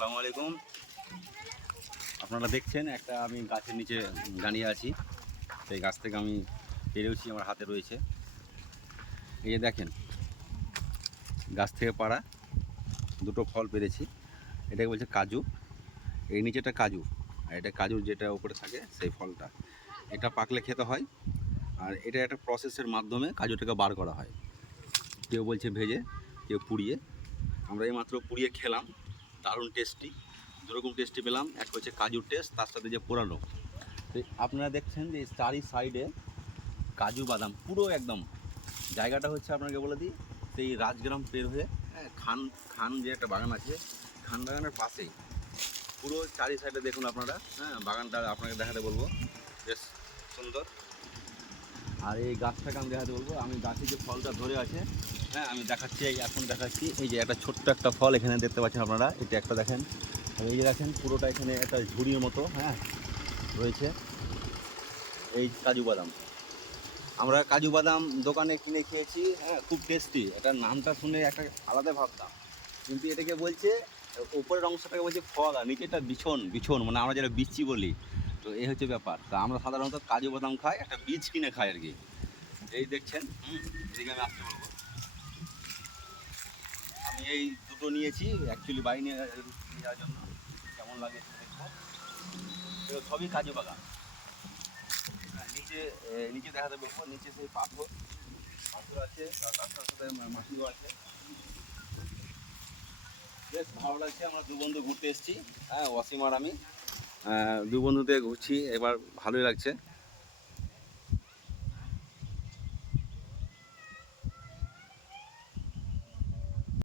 আসসালামু আলাইকুম। আপনারা দেখছেন একটা আমি গাছের নিচে দাঁড়িয়ে আছি। সেই গাছ থেকে আমি পেরেওছি, আমার হাতে রয়েছে। এই যে দেখেন, গাছ থেকে পাড়া দুটো ফল পেরেছি। এটাকে বলছে কাজু। এই নিচেটা কাজু, আর এটা কাজুর যেটা উপরে থাকে সেই ফলটা। এটা পাকলে খেতে হয়, আর এটা একটা প্রসেসের মাধ্যমে কাজুটাকে বার করা হয়। কেউ বলছে ভেজে, কেউ পুড়িয়ে। আমরা এইমাত্র পুড়িয়ে খেলাম, দারুণ টেস্টি। দুরকম টেস্টি পেলাম। একটা হচ্ছে কাজুর টেস্ট, তার সাথে যে পোড়ানো। তো আপনারা দেখছেন যে চারি সাইডে কাজু বাদাম, পুরো একদম জায়গাটা হচ্ছে, আপনাকে বলে দিই, সেই রাজগ্রাম পের হয়ে খান খান যে একটা বাগান আছে, খান বাগানের পাশেই পুরো চারি সাইডে দেখুন আপনারা। বাগানটা আপনাকে দেখাতে বলবো, বেশ সুন্দর। আর এই গাছটাকে আমি দেখাতে বলবো। আমি গাছে যে ফলটা ধরে আছে, আমি দেখাচ্ছি, এখন দেখাচ্ছি। এই যে একটা ছোট্ট একটা ফল এখানে দেখতে পাচ্ছেন আপনারা, এটা একটা দেখেন। আর এই যে দেখেন পুরোটা এখানে একটা ঝুড়ির মতো রয়েছে এই কাজু বাদাম। আমরা কাজু বাদাম দোকানে কিনে খেয়েছি, খুব টেস্টি। এটার নামটা শুনে একটা আলাদা ভাবতাম, কিন্তু এটাকে বলছে, উপরের অংশটাকে বলছে ফল, আর নিচেটা বিছন। বিছন মানে আমরা যেটা বিচি বলি। তো এই হচ্ছে ব্যাপার। তা আমরা সাধারণত কাজু বাদাম খাই, একটা বীজ কিনে খাই আর কি। এই দেখছেন, এদিকে আমি আসতে বলবো। আমি এই দুটো নিয়েছি অ্যাকচুয়ালি বাড়ি নিয়ে যাওয়ার জন্য। কেমন লাগে দেখবো। এগুলো সবই কাজু বাগান। নিচে নিচে দেখাতে বলবো। নিচে সেই পাথর পাথর আছে, আর তার সাথে সাথে মাটিও আছে। বেশ ভালো লাগছে। আমরা দু বন্ধু ঘুরতে এসেছি, ওয়াসিম আর আমি। দু বন্ধুতে ঘুরছি, এবার ভালোই লাগছে।